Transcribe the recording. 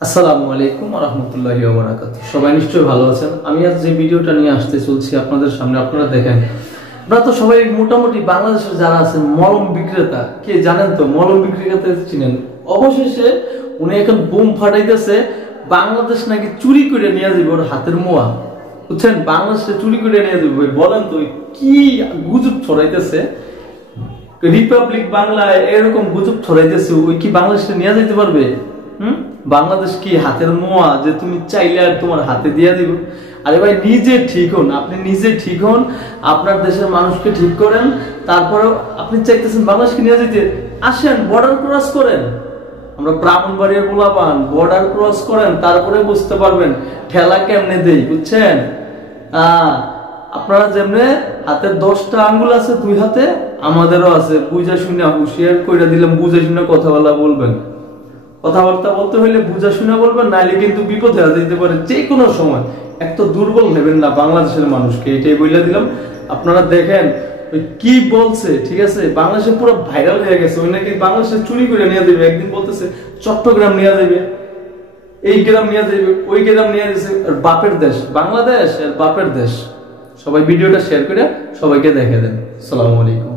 আসসালামু আলাইকুম ওয়া রাহমাতুল্লাহি ওয়া বারাকাতুহু। সবাই নিশ্চয়ই ভালো আছেন। আমি আজ যে ভিডিওটা নিয়ে আসতে চলছি আপনাদের সামনে, আপনারা দেখেন, আপনারা তো সবাই মোটামুটি বাংলাদেশের যারা আছেন মলম বিক্রেতা, কে জানেন তো মলম বিক্রেতা চিনেন। অবশেষে উনি এখন বুম ফাটাইতেছে, বাংলাদেশ নাকি চুরি করে নিয়ে যাবে ওর হাতের মোয়া, বুঝছেন? বাংলাদেশে চুরি করে নিয়ে যাবে। বলেন তো কি গুজব ছড়াইতেছে, রিপাবলিক বাংলায় এরকম গুজব ছড়াইতেছে, ওই কি বাংলাদেশে নিয়ে যেতে পারবে? বাংলাদেশ কি হাতের মোয়া যে তুমি চাইলে আর তোমার হাতে দিয়ে দিব? আরে ভাই, নিজে ঠিক হন, আপনি নিজে ঠিক হন, আপনার দেশের মানুষকে ঠিক করেন, তারপরেও আপনি চাইতেছেন বাংলাদেশকে নিয়ে যেতে। আসেন, বর্ডার ক্রস করেন। আমরা ব্রাহ্মণবাড়িয়ার পোলাপান, বর্ডার ক্রস করেন, তারপরে বুঝতে পারবেন ঠেলা কেমনে দেই, বুঝছেন? আপনারা যেমনে হাতের 10টা আঙ্গুল আছে দুই হাতে, আমাদেরও আছে। বুঝা শুনে হুঁশিয়ার করে দিলাম, বুঝা শুনে কথা বলবেন। কথাবার্তা বলতে হইলে বুঝা শুনে বলবেন, নাইলে কিন্তু বিপদ হয়ে যেতে পারে যে কোনো সময়। এক তো দুর্বল ভেবেন না বাংলাদেশের মানুষকে, এটাই বলে দিলাম। আপনারা দেখেন ওই কি বলছে, ঠিক আছে? বাংলাদেশে পুরো ভাইরাল হয়ে গেছে, ওই নাকি বাংলাদেশে চুরি করে নিয়ে যাবে। একদিন বলতেছে চট্টগ্রাম নিয়ে যাবে, এই গ্রাম নিয়ে যাবে, ওই গ্রাম নিয়ে যাবে। আর বাপের দেশ বাংলাদেশ, আর বাপের দেশ। সবাই ভিডিওটা শেয়ার করে সবাইকে দেখে দেন। আসসালামু আলাইকুম।